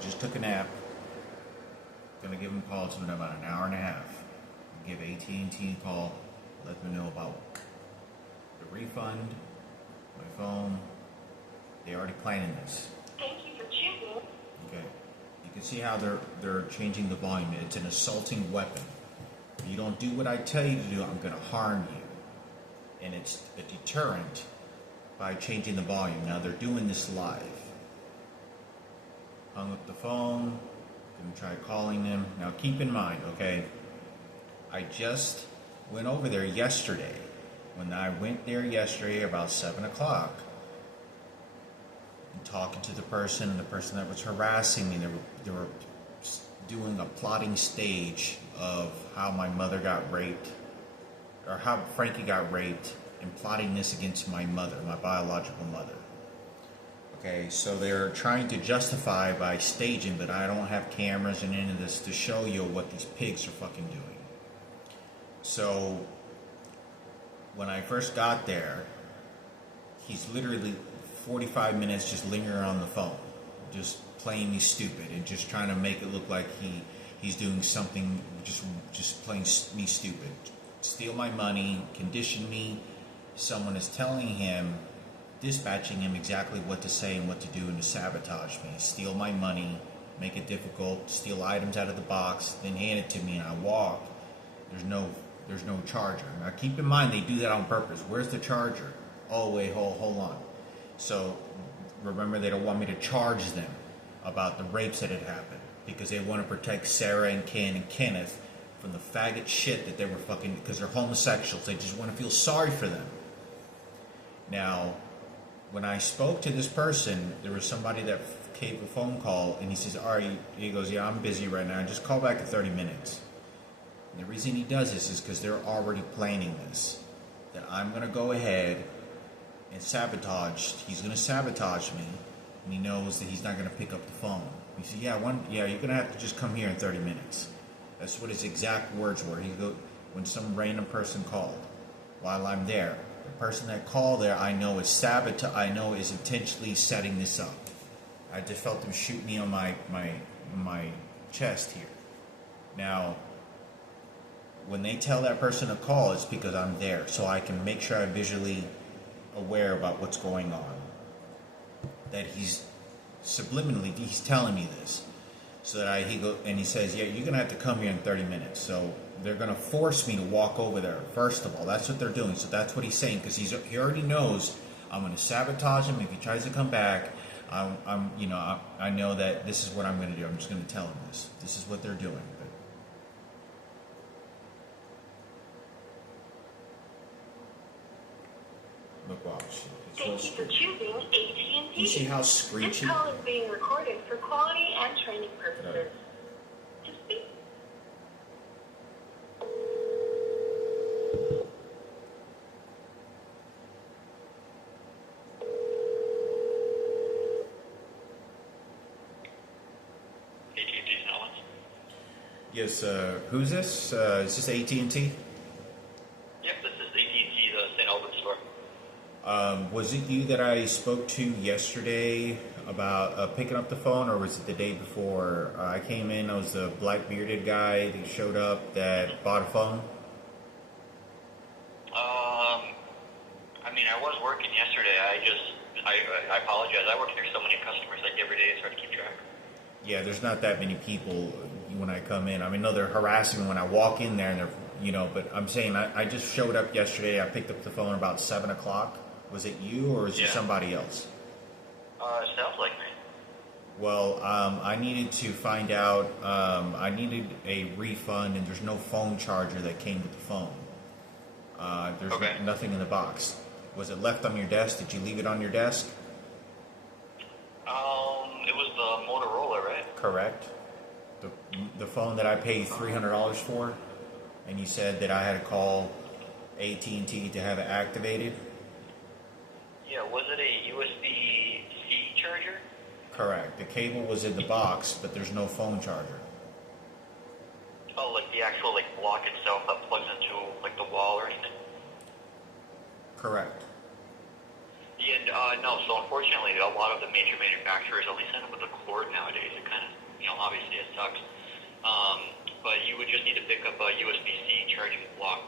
just took a nap. Gonna give them a call in about an hour and a half. Give AT&T a call. Let them know about the refund, my phone. They already planning this. Thank you for choosing. Okay. You can see how they're changing the volume. It's an assaulting weapon. If you don't do what I tell you to do, I'm gonna harm you. And it's a deterrent by changing the volume. Now they're doing this live. Hung up the phone. Gonna try calling them. Now keep in mind, okay, I just went over there yesterday. When I went there yesterday about 7 o'clock, and talking to the person that was harassing me, they were doing a plotting stage of how my mother got raped, or how Frankie got raped, and plotting this against my mother, my biological mother. Okay, so they're trying to justify by staging, but I don't have cameras and any of this to show you what these pigs are fucking doing. So, when I first got there, he's literally 45 minutes just lingering on the phone, just playing me stupid and just trying to make it look like he's doing something, just playing me stupid. Steal my money, condition me. Someone is telling him, dispatching him exactly what to say and what to do and to sabotage me, steal my money, make it difficult, steal items out of the box, then hand it to me and I walk. There's no charger. Now keep in mind they do that on purpose. Where's the charger? Oh wait, hold on. So remember, they don't want me to charge them about the rapes that had happened because they want to protect Sarah and Ken and Kenneth from the faggot shit that they were fucking, because they're homosexuals. They just want to feel sorry for them. Now, when I spoke to this person, there was somebody that gave a phone call, and he says, all right, he goes, yeah, I'm busy right now. Just call back in 30 minutes. And the reason he does this is because they're already planning this, that I'm going to go ahead and sabotage. He's going to sabotage me, and he knows that he's not going to pick up the phone. He said, yeah, you're going to have to just come here in 30 minutes. That's what his exact words were. He go, when some random person called while I'm there. The person that called there, I know is is intentionally setting this up. I just felt him shoot me on my chest here. Now, when they tell that person to call, it's because I'm there, so I can make sure I'm visually aware about what's going on. That he's subliminally, he's telling me this, so that he says, yeah, you're gonna have to come here in 30 minutes. So they're gonna force me to walk over there. First of all, that's what they're doing. So that's what he's saying, because he already knows I'm gonna sabotage him if he tries to come back. I know that this is what I'm gonna do. I'm just gonna tell him this. This is what they're doing. Look, wow, shit. Thank you for choosing AT&T. You see how screechy? This call is being recorded for quality and training purposes. To speak. AT&T Salons. Yes, who's this? Is this AT&T? Yep, this is AT&T, the St. Albans store. Was it you that I spoke to yesterday about picking up the phone, or was it the day before? I came in, I was the black bearded guy that showed up that bought a phone. I mean, I was working yesterday. I apologize. I work next to so many customers like every day. It's hard to keep track. Yeah, there's not that many people when I come in. I mean, no, they're harassing me when I walk in there, and they're, but I'm saying I just showed up yesterday. I picked up the phone about 7 o'clock. Was it you, or is it somebody else? Sounds like me. Well, I needed to find out, I needed a refund, and there's no phone charger that came with the phone. There's nothing in the box. Was it left on your desk? Did you leave it on your desk? It was the Motorola, right? Correct. The phone that I paid $300 for, and you said that I had to call AT&T to have it activated? Yeah, was it a USB-C charger? Correct. The cable was in the box, but there's no phone charger. Oh, like the actual block itself that plugs into the wall or anything? Correct. Yeah, no, so unfortunately a lot of the major manufacturers only send them with a cord nowadays. It kind of obviously it sucks. But you would just need to pick up a USB-C charging block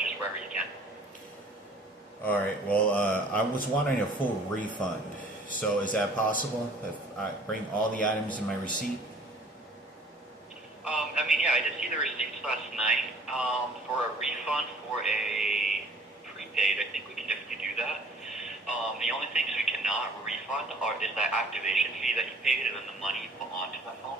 just wherever you can. All right. Well, I was wanting a full refund. So is that possible? If I bring all the items in my receipt? I mean, yeah, I did see the receipts last night. For a refund for a prepaid, I think we can definitely do that. The only things we cannot refund is that activation fee that you paid and then the money you put onto that phone.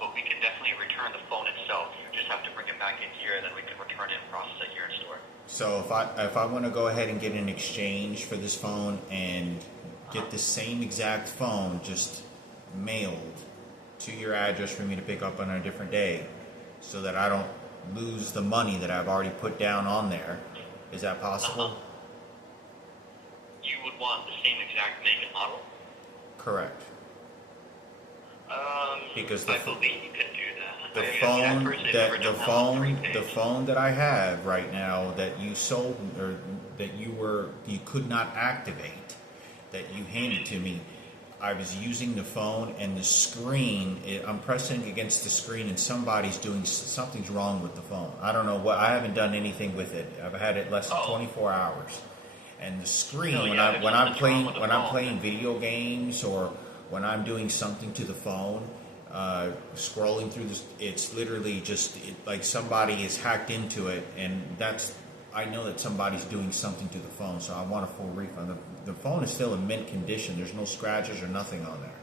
But we can definitely return the phone itself. You just have to bring it back in here, and then we can return it and process it here in store. So if I want to go ahead and get an exchange for this phone and get the same exact phone just mailed to your address for me to pick up on a different day, so that I don't lose the money that I've already put down on there, is that possible? You would want the same exact make and model? Correct. Because I believe you can do that. the I mean, phone I've personally never that done that on prepaid. the phone that I have right now that you sold or that you could not activate, that you handed to me, I was using the phone and the screen. I'm pressing against the screen and something's wrong with the phone. I don't know what. I haven't done anything with it. I've had it less than 24 hours, and the screen No, when yeah, I'm there's something wrong with the when I'm phone. playing video games or when I'm doing something to the phone, scrolling through this, it's literally just like somebody is hacked into it, and I know that somebody's doing something to the phone, so I want a full refund. The phone is still in mint condition. There's no scratches or nothing on there.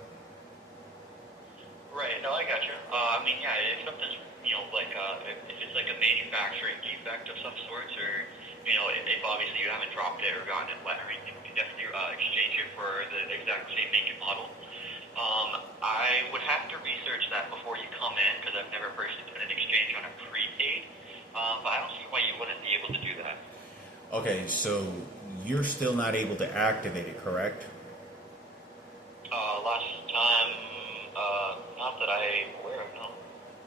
Right, no, I got you. I mean, yeah, if something's, like, if it's like a manufacturing defect of some sorts, or, if obviously you haven't dropped it or gotten it wet or anything, we can definitely exchange it for the exact same make and model. I would have to research that before you come in, because I've never personally put an exchange on a prepaid, but I don't see why you wouldn't be able to do that. Okay, so you're still not able to activate it, correct? Last time, not that I'm aware of, no.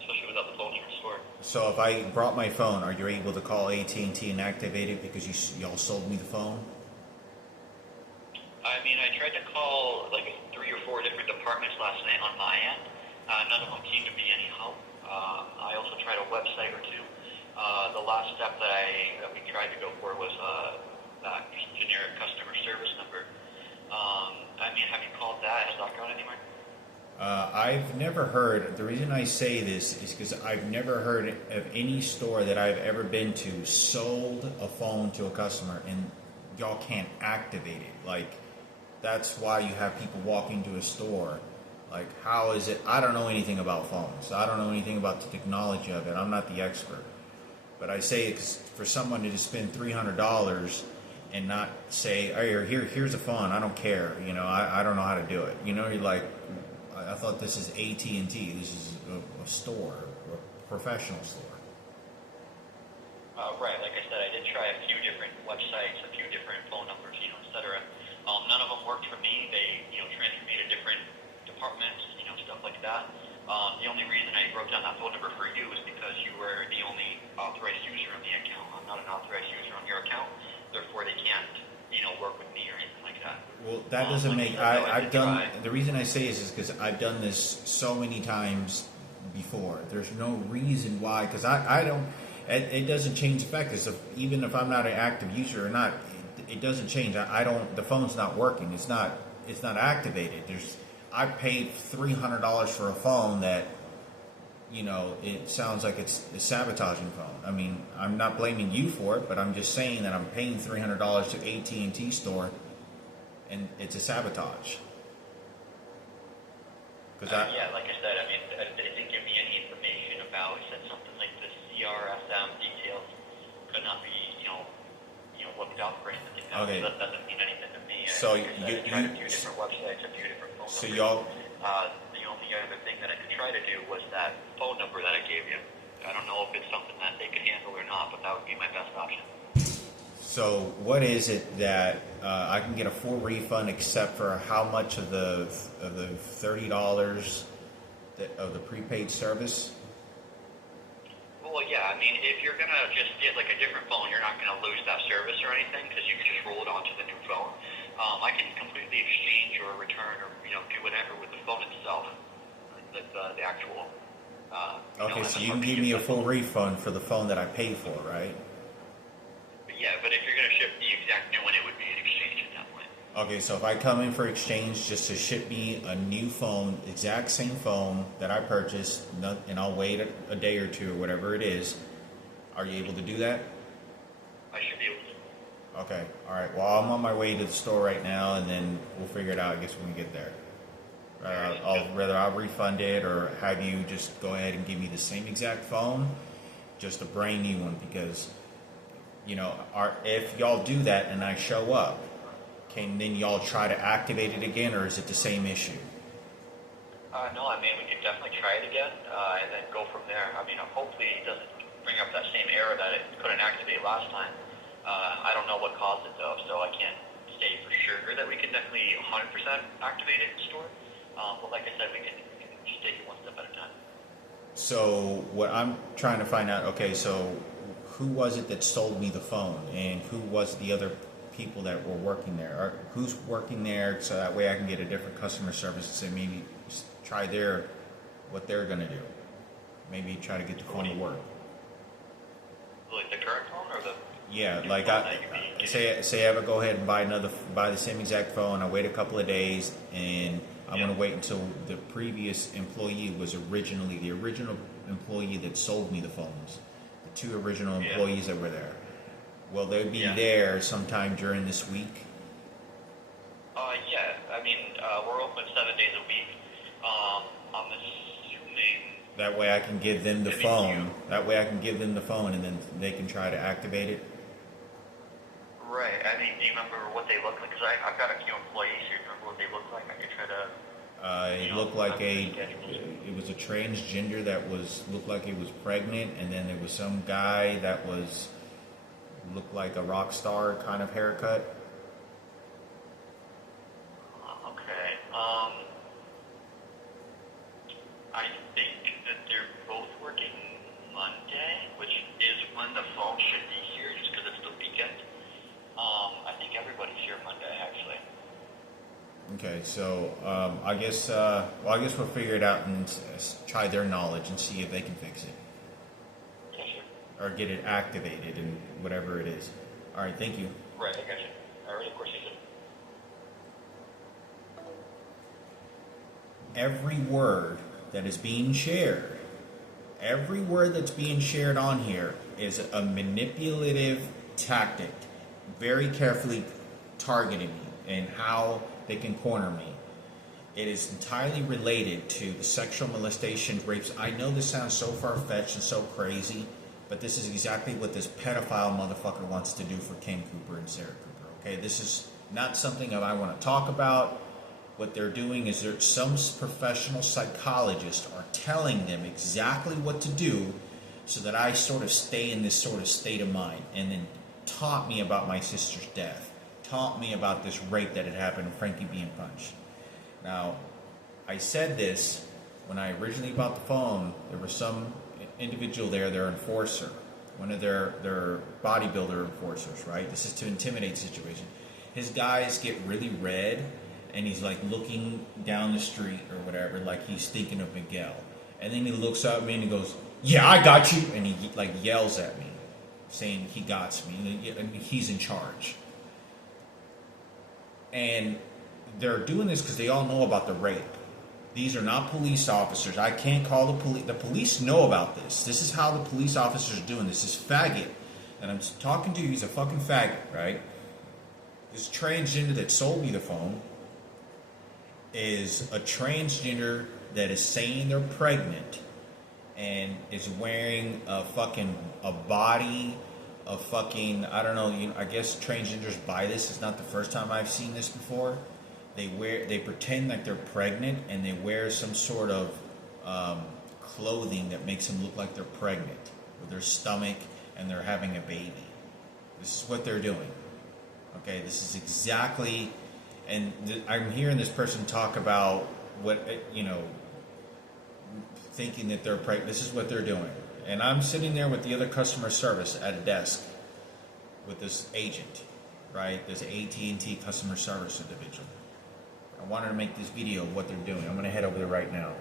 Especially without the phone here in store. So if I brought my phone, are you able to call AT&T and activate it because y'all sold me the phone? I mean, I tried to call like 3 or 4 different departments last night on my end. None of them seemed to be any help. I also tried a website or two. The last step that we tried to go for was that generic customer service number. I mean, have you called that? Has that gone anywhere? I've never heard, the reason I say this is because I've never heard of any store that I've ever been to sold a phone to a customer and y'all can't activate it. Like, that's why you have people walk into a store. Like, how is it? I don't know anything about phones. I don't know anything about the technology of it. I'm not the expert. But I say it's for someone to just spend $300 and not say, "Oh, here's a phone. I don't care. I don't know how to do it." You're like, I thought this is AT&T. This is a store, a professional store. Right. Like I said, I did try a few different websites, a few different phone numbers, et cetera. None of them worked for me. They, transferred me to different departments, stuff like that. The only reason I wrote down that phone number for you is because you were the only authorized user on the account. I'm not an authorized user on your account, therefore they can't, work with me or anything like that. Well, that doesn't make. I've done. The reason I say is because I've done this so many times before. There's no reason why, because I don't. It doesn't change the fact that even if I'm not an active user or not, it doesn't change. I don't. The phone's not working. It's not activated. I paid $300 for a phone that, it sounds like it's a sabotaging phone. I mean, I'm not blaming you for it, but I'm just saying that I'm paying $300 to AT&T store, and it's a sabotage. Yeah, like I said, I mean, it didn't give me any information about. It said something like the CRSM details could not be, looked up or anything like that. Okay. So that doesn't mean anything to me. So I tried a few different websites, a few different phone numbers. So y'all. The only other thing that I could try to do was that phone number that I gave you. I don't know if it's something that they could handle or not, but that would be my best option. So what is it that I can get a full refund except for how much of the $30 of the prepaid service? Well, yeah, I mean, if you're going to just get like a different phone, you're not going to lose that service or anything because you can just roll it onto the new phone. I can completely exchange or return or, do whatever with the phone itself, the actual. Okay, so you can give me a full refund for the phone that I paid for, right? Yeah, but if you're going to ship the exact new one, it would be an exchange at that point. Okay, so if I come in for exchange just to ship me a new phone, exact same phone that I purchased, and I'll wait a day or two or whatever it is, are you able to do that? I should be able to. Okay, all right. Well, I'm on my way to the store right now, and then we'll figure it out, I guess, when we get there. I'll refund it or have you just go ahead and give me the same exact phone, just a brand new one, because, you know, if y'all do that and I show up, can then y'all try to activate it again, or is it the same issue? No, I mean, we could definitely try it again, and then go from there. I mean, hopefully it doesn't bring up that same error that it couldn't activate last time. I don't know what caused it, though, so I can't say for sure that we can definitely 100% activate it in store. But like I said, we can just take it one step at a time. So what I'm trying to find out, okay, so who was it that sold me the phone, and who was the other people that were working there? Or who's working there, so that way I can get a different customer service and say maybe try what they're gonna do. Maybe try to get the phone to work. Like the current phone or the? Yeah, like say I would go ahead and buy the same exact phone. I wait a couple of days, and I'm gonna wait until the previous employee was the original employee that sold me the phones. The two original employees that were there. Will they be there sometime during this week? Yeah. I mean, we're open 7 days a week. I'm assuming. That way I can give them the phone. That way I can give them the phone, and then they can try to activate it. Right. I mean, do you remember what they look like? Because I've got a few employees here. Remember what they look like? I could try to. It looked like it was a transgender that looked like it was pregnant, and then there was some guy that looked like a rock star kind of haircut. Okay. I think that they're both working Monday, which is when the phone should be here, just because it's the weekend. I think everybody's here Monday, actually. Okay, so I guess we'll figure it out and try their knowledge and see if they can fix it. Yeah, sure. Or get it activated and whatever it is. All right, thank you. Right, I got you. All right, of course you did. Every word that is being shared, every word that's being shared on here is a manipulative tactic, very carefully targeting me and how they can corner me. It is entirely related to the sexual molestation, rapes. I know this sounds so far-fetched and so crazy, but this is exactly what this pedophile motherfucker wants to do for Kim Cooper and Sarah Cooper. Okay, this is not something that I want to talk about. What they're doing is some professional psychologists are telling them exactly what to do so that I sort of stay in this sort of state of mind, and then taught me about my sister's death, taught me about this rape that had happened, Frankie being punched. Now, I said this when I originally bought the phone. There was some individual there, their enforcer, one of their bodybuilder enforcers, right? This is to intimidate the situation. His guys get really red, and he's like looking down the street or whatever, like he's thinking of Miguel. And then he looks up at me and he goes, "Yeah, I got you," and he like yells at me, saying he got me, and he's in charge. And they're doing this because they all know about the rape. These are not police officers. I can't call the police. The police know about this. This is how the police officers are doing this. This faggot that I'm talking to, he's a fucking faggot, right? This transgender that sold me the phone is a transgender that is saying they're pregnant and is wearing a body of fucking, I don't know, I guess transgenders buy this. It's not the first time I've seen this before. They pretend like they're pregnant, and they wear some sort of clothing that makes them look like they're pregnant with their stomach, and they're having a baby. This is what they're doing. Okay, this is exactly, and I'm hearing this person talk about what, thinking that they're pregnant. This is what they're doing. And I'm sitting there with the other customer service at a desk with this agent, right? This AT&T customer service individual. I wanted to make this video of what they're doing. I'm going to head over there right now.